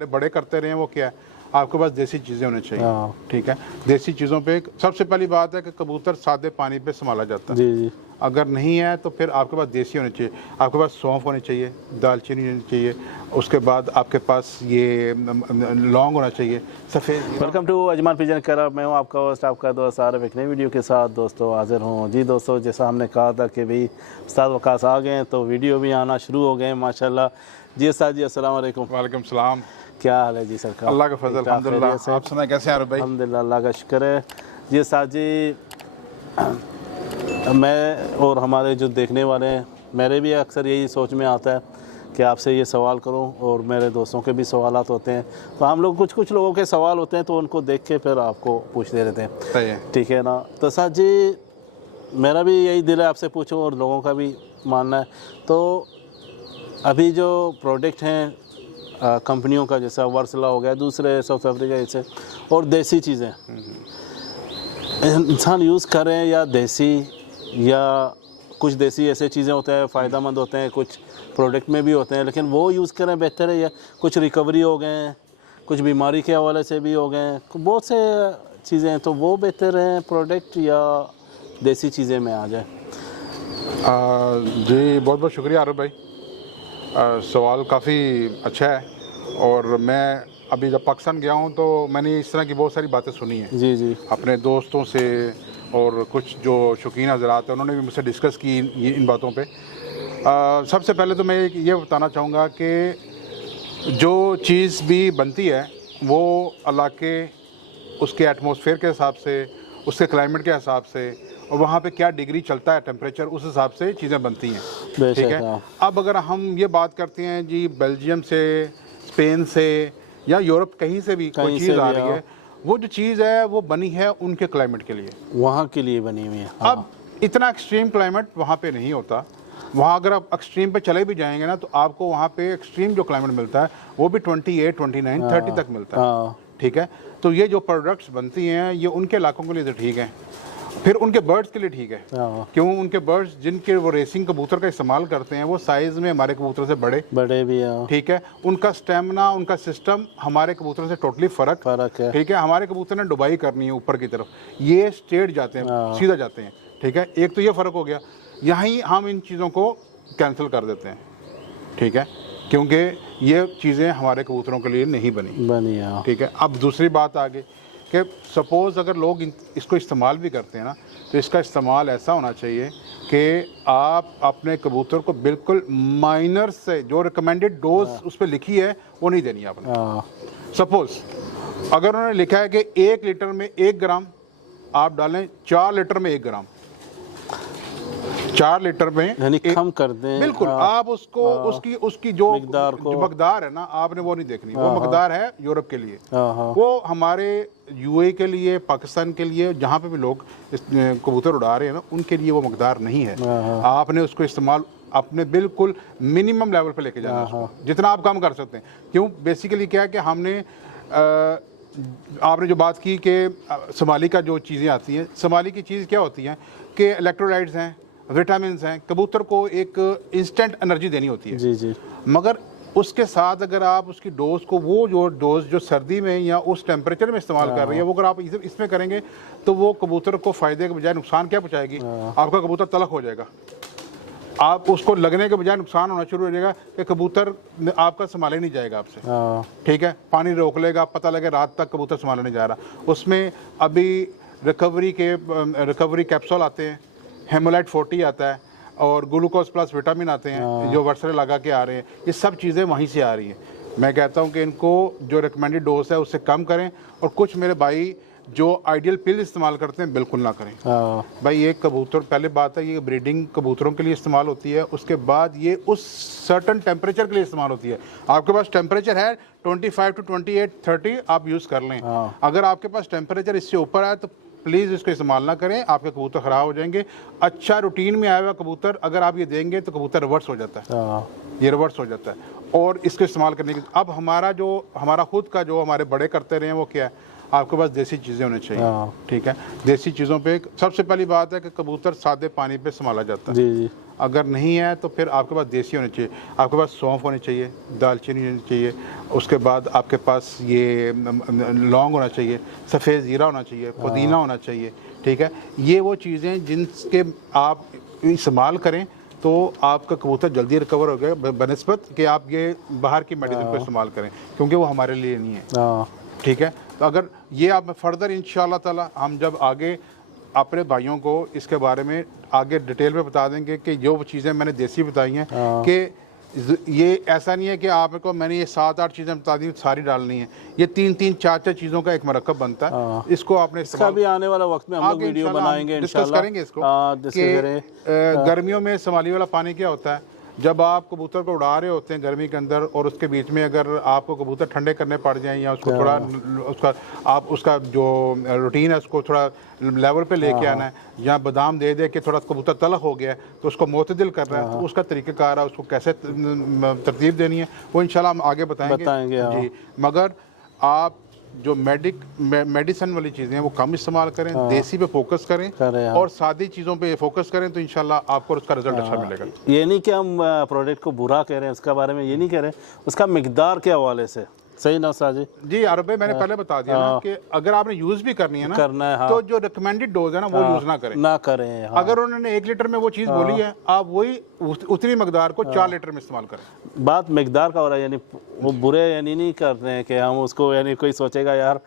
बड़े करते रहे हैं वो क्या है, आपके पास देसी चीज़ें होनी चाहिए। ठीक है, देसी चीज़ों पे सबसे पहली बात है कि कबूतर सादे पानी पे संभाला जाता है। जी जी। अगर नहीं है तो फिर आपके पास देसी होनी चाहिए, आपके पास सौंफ होनी चाहिए, दालचीनी होनी चाहिए, उसके बाद आपके पास ये लौंग होना चाहिए, सफ़ेद। Welcome to Ajman pigeon club. मैं हूँ आपका होस्ट, आपका दोस्त आरिफ, एक नई वीडियो के साथ दोस्तों हाजिर हूँ। जी दोस्तों, जैसा हमने कहा था कि भाई उस्ताद वकास आ गए हैं तो वीडियो भी आना शुरू हो गए माशाल्लाह। जी उस्ताद जी, अस्सलाम वालेकुम। वालेकुम सलाम। क्या हाल है जी सरकार? अल्लाह का फजल, अल्हम्दुलिल्लाह। आप सुनाए कैसे हैं भाई? अल्हम्दुलिल्लाह, अल्लाह का शुक्र है। जी उस्ताद जी, मैं और हमारे जो देखने वाले हैं, मेरे भी अक्सर यही सोच में आता है कि आपसे ये सवाल करूं, और मेरे दोस्तों के भी सवालात होते हैं, तो हम लोग कुछ लोगों के सवाल होते हैं तो उनको देख के फिर आपको पूछते रहते हैं। सही है, ठीक है ना? तो साथ जी मेरा भी यही दिल है आपसे पूछूं और लोगों का भी मानना है। तो अभी जो प्रोडक्ट हैं कंपनियों का, जैसा वर्सला हो गया, दूसरे साउथ अफ्रीका जैसे, और देसी चीज़ें इंसान यूज़ करें या देसी, या कुछ देसी ऐसे चीज़ें होते हैं फ़ायदेमंद होते हैं, कुछ प्रोडक्ट में भी होते हैं, लेकिन वो यूज़ करें बेहतर है, या कुछ रिकवरी हो गए, कुछ बीमारी के हवाले से भी हो गए, बहुत से चीज़ें हैं, तो वो बेहतर हैं प्रोडक्ट या देसी चीज़ें में आ जाए? जी बहुत बहुत शुक्रिया आरिफ भाई। सवाल काफ़ी अच्छा है, और मैं अभी जब पाकिस्तान गया हूँ तो मैंने इस तरह की बहुत सारी बातें सुनी हैं जी जी। अपने दोस्तों से, और कुछ जो शौकीन हजरात हैं उन्होंने भी मुझसे डिस्कस की इन बातों पे। सबसे पहले तो मैं ये बताना चाहूँगा कि जो चीज़ भी बनती है वो अल्लाह के उसके एटमॉस्फेयर के हिसाब से, उसके क्लाइमेट के हिसाब से, और वहाँ पे क्या डिग्री चलता है टेम्परेचर, उस हिसाब से चीज़ें बनती हैं। ठीक है। अब अगर हम ये बात करते हैं जी बेल्जियम से, स्पेन से या यूरोप कहीं से भी कोई चीज़ आ रही है, वो जो चीज़ है वो बनी है उनके क्लाइमेट के लिए, वहाँ के लिए बनी हुई है। अब इतना एक्सट्रीम क्लाइमेट वहाँ पे नहीं होता। वहाँ अगर आप एक्सट्रीम पे चले भी जाएंगे ना तो आपको वहाँ पे एक्सट्रीम जो क्लाइमेट मिलता है वो भी 28, 29, 30 तक मिलता है। ठीक है, तो ये जो प्रोडक्ट्स बनती हैं ये उनके इलाकों के लिए तो ठीक है, फिर उनके बर्ड्स के लिए ठीक है। क्यों? उनके बर्ड्स जिनके वो रेसिंग कबूतर का इस्तेमाल करते हैं वो साइज़ में हमारे कबूतर से बड़े भी हैं। ठीक है, उनका स्टेमिना, उनका सिस्टम हमारे कबूतर से टोटली फ़र्क है। ठीक है, हमारे कबूतर ने डुबाई करनी है ऊपर की तरफ, ये स्ट्रेट जाते हैं, सीधा जाते हैं। ठीक है, एक तो ये फ़र्क हो गया। यहीं हम इन चीज़ों को कैंसिल कर देते हैं। ठीक है, क्योंकि ये चीज़ें हमारे कबूतरों के लिए नहीं बनी है। ठीक है, अब दूसरी बात आ गई कि सपोज़ अगर लोग इसको इस्तेमाल भी करते हैं ना, तो इसका इस्तेमाल ऐसा होना चाहिए कि आप अपने कबूतर को बिल्कुल माइनर से, जो रिकमेंडेड डोज उस पर लिखी है वो नहीं देनी आपने। सपोज़ अगर उन्होंने लिखा है कि 1 लीटर में 1 ग्राम आप डालें, 4 लीटर में 1 ग्राम, 4 लीटर में यानी कम कर दें। बिल्कुल, आप उसको उसकी जो मकदार है ना, आपने वो नहीं देखनी। वो मकदार है यूरोप के लिए, वो हमारे यूए के लिए, पाकिस्तान के लिए, जहाँ पे भी लोग कबूतर उड़ा रहे हैं ना, उनके लिए वो मकदार नहीं है। आपने उसको इस्तेमाल अपने बिल्कुल मिनिमम लेवल पे लेके जाना है, जितना आप कम कर सकते हैं। क्यों? बेसिकली क्या है कि हमने आपने जो बात की कि सोमाली का जो चीज़ें आती हैं, सोमाली की चीज़ क्या होती हैं कि इलेक्ट्रोलाइट्स हैं, विटामिन हैं, कबूतर को एक इंस्टेंट एनर्जी देनी होती है। जी जी। मगर उसके साथ अगर आप उसकी डोज को, वो जो डोज जो सर्दी में या उस टेम्परेचर में इस्तेमाल कर रही है, वो अगर आप इसमें करेंगे तो वो कबूतर को फ़ायदे के बजाय नुकसान क्या पहुँचाएगी? आपका कबूतर तलख हो जाएगा। आप उसको लगने के बजाय नुकसान होना शुरू हो जाएगा कि कबूतर आपका संभाले नहीं जाएगा आपसे। ठीक है, पानी रोक लेगा, पता लगे रात तक कबूतर संभाला नहीं जा रहा। उसमें अभी रिकवरी कैप्सूल आते हैं, हेमोलाइट 40 आता है, और ग्लूकोज प्लस विटामिन आते हैं जो वर्सरे लगा के आ रहे हैं। ये सब चीज़ें वहीं से आ रही हैं। मैं कहता हूं कि इनको जो रिकमेंडेड डोज है उससे कम करें, और कुछ मेरे भाई जो आइडियल पिल इस्तेमाल करते हैं बिल्कुल ना करें। भाई ये कबूतर, पहले बात है ये ब्रीडिंग कबूतरों के लिए इस्तेमाल होती है, उसके बाद ये उस सर्टन टेम्परेचर के लिए इस्तेमाल होती है। आपके पास टेम्परेचर है 25 to 28, 30, आप यूज़ कर लें। अगर आपके पास टेम्परेचर इससे ऊपर है तो प्लीज़ इसको इस्तेमाल ना करें, आपके कबूतर ख़राब हो जाएंगे। अच्छा रूटीन में आया हुआ कबूतर अगर आप ये देंगे तो कबूतर रिवर्स हो जाता है, ये रिवर्स हो जाता है। और इसको इस्तेमाल करने की, अब हमारा खुद का जो हमारे बड़े करते रहे हैं वो क्या है, आपके पास देसी चीज़ें होनी चाहिए। ठीक है, देसी चीज़ों पे सबसे पहली बात है कि कबूतर सादे पानी पे संभाला जाता है। जी जी। अगर नहीं है तो फिर आपके पास देसी होनी चाहिए, आपके पास सौंफ होनी चाहिए, दालचीनी होनी चाहिए, उसके बाद आपके पास ये लौंग होना चाहिए, सफ़ेद ज़ीरा होना चाहिए, पुदीना होना चाहिए। ठीक है, ये वो चीज़ें जिनके आप इस्तेमाल करें तो आपका कबूतर जल्दी रिकवर हो गया बनस्बत कि आप ये बाहर की मेडिसिन को इस्तेमाल करें, क्योंकि वो हमारे लिए नहीं है। ठीक है, तो अगर ये आप फर्दर इंशाल्लाह ताला हम जब आगे अपने भाइयों को इसके बारे में आगे डिटेल में बता देंगे कि जो चीज़ें मैंने देसी बताई हैं कि ये ऐसा नहीं है कि आपको मैंने ये 7-8 चीज़ें बता दी सारी डालनी है, ये 3-3 4-4 चीज़ों का एक मरकब बनता है। इसको आपने इसका भी आने वाला वक्त में हम लोग वीडियो बनाएंगे, डिस्कस करेंगे इसको कि गर्मियों में सोमाली वाला पानी क्या होता है। जब आप कबूतर को उड़ा रहे होते हैं गर्मी के अंदर और उसके बीच में अगर आपको कबूतर ठंडे करने पड़ जाएं या उसको थोड़ा उसका जो रूटीन है उसको थोड़ा लेवल पे लेके आना है, या बादाम दे दे कि थोड़ा कबूतर तलख हो गया है तो उसको मोतदिल करना है, तो उसका तरीक़ाकार है, उसको कैसे तरतीब देनी है वो इंशाल्लाह हम आगे बताएंगे जी। मगर आप जो मेडिसिन वाली चीज़ें हैं वो कम इस्तेमाल करें, देसी पे फोकस करें और सादी चीज़ों पे फोकस करें तो इंशाल्लाह आपको उसका रिजल्ट अच्छा मिलेगा। ये नहीं कि हम प्रोडक्ट को बुरा कह रहे हैं, उसका बारे में ये नहीं कह रहे, उसका मिकदार के हवाले से सही ना साजी जी। आरब भाई मैंने पहले बता दिया ना कि अगर आपने यूज भी करनी है ना तो जो रिकमेंडेड डोज है ना वो यूज ना करें। अगर उन्होंने 1 लीटर में वो चीज़ बोली है आप वही उतनी मकदार को 4 लीटर में इस्तेमाल करें। बात मकदार का हो रहा है, यानी वो बुरे यानी नहीं कर रहे हैं कि हम उसको यानी कोई सोचेगा यार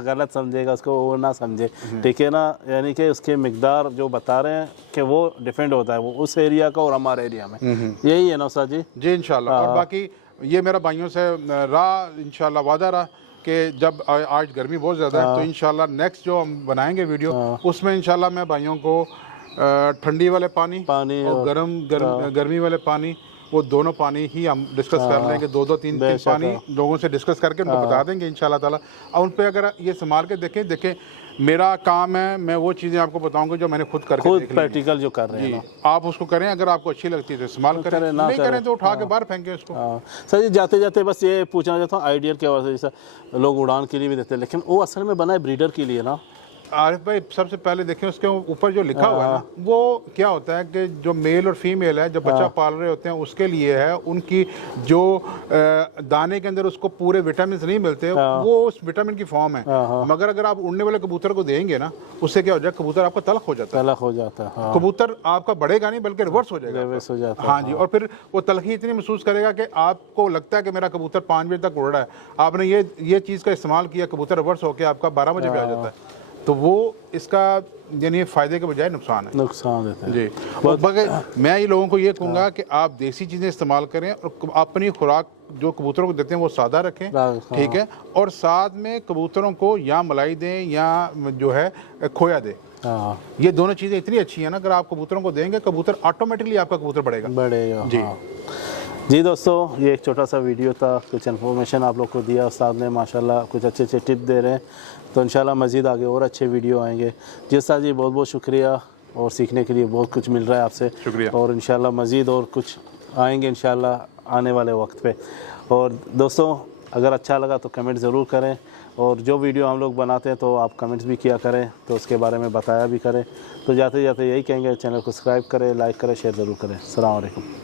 गलत समझेगा उसको, वो ना समझे। ठीक है ना, यानी कि उसके मकदार जो बता रहे हैं कि वो डिफरेंट होता है वो उस एरिया का और हमारे एरिया में, यही है ना उस्ताद जी। जी इंशाल्लाह। और बाकी ये मेरा भाइयों से रहा इंशाल्लाह वादा रहा कि जब आज गर्मी बहुत ज़्यादा है तो इंशाल्लाह नेक्स्ट जो हम बनाएंगे वीडियो उसमें इंशाल्लाह मैं भाइयों को ठंडी वाले पानी और गर्मी वाले पानी वो दोनों पानी ही हम डिस्कस कर लेंगे। 2-2 3-3 पानी लोगों से डिस्कस करके उनको बता देंगे इंशाल्लाह ताला। और उन पे अगर ये संभाल के देखें मेरा काम है, मैं वो चीज़ें आपको बताऊंगा जो मैंने खुद प्रैक्टिकल जो कर रहे हैं आप उसको करें, अगर आपको अच्छी लगती है तो इस्तेमाल करें, नहीं करें तो उठा के बाहर फेंकें इसको। सर जी जाते जाते बस ये पूछना चाहता हूँ, आइडियल के वजह से लोग उड़ान के लिए भी देते हैं लेकिन वो असल में बना है ब्रीडर के लिए ना। आरिफ भाई सबसे पहले देखें उसके ऊपर जो लिखा हुआ है ना वो क्या होता है कि जो मेल और फीमेल है जो बच्चा पाल रहे होते हैं उसके लिए है, उनकी जो दाने के अंदर उसको पूरे विटामिन नहीं मिलते वो उस विटामिन की फॉर्म है। मगर अगर आप उड़ने वाले कबूतर को देंगे ना उससे क्या हो जाए, कबूतर आपका तलख हो जाता है। कबूतर आपका बढ़ेगा नहीं बल्कि रिवर्स हो जाएगा। हाँ जी, और फिर वो तलखी इतनी महसूस करेगा कि आपको लगता है कि मेरा कबूतर 5 बजे तक उड़ रहा है, आपने ये चीज़ का इस्तेमाल किया, कबूतर रिवर्स होकर आपका 12 बजे पे आ जाता है, तो वो इसका यानी फ़ायदे के बजाय नुकसान देता है जी। और मैं ये लोगों को ये कहूँगा कि आप देसी चीज़ें इस्तेमाल करें और अपनी खुराक जो कबूतरों को देते हैं वो सादा रखें। ठीक है, और साथ में कबूतरों को या मलाई दें या जो है खोया दें। ये दोनों चीज़ें इतनी अच्छी हैं ना, अगर आप कबूतरों को देंगे कबूतर ऑटोमेटिकली आपका कबूतर बढ़ेगा जी। जी दोस्तों, ये एक छोटा सा वीडियो था, कुछ इन्फॉर्मेशन आप लोग को दिया उस्ताद ने माशाल्लाह, कुछ अच्छे अच्छे टिप दे रहे हैं, तो इंशाल्लाह मज़ीद आगे और अच्छे वीडियो आएंगे। जी उस्ताद जी बहुत बहुत शुक्रिया, और सीखने के लिए बहुत कुछ मिल रहा है आपसे, शुक्रिया। और इंशाल्लाह मज़ीद और कुछ आएंगे इंशाल्लाह आने वाले वक्त पे। और दोस्तों अगर अच्छा लगा तो कमेंट ज़रूर करें, और जो वीडियो हम लोग बनाते हैं तो आप कमेंट्स भी किया करें, तो उसके बारे में बताया भी करें। तो जाते जाते यही कहेंगे चैनल को सब्सक्राइब करें, लाइक करें, शेयर ज़रूर करें। अस्सलाम वालेकुम।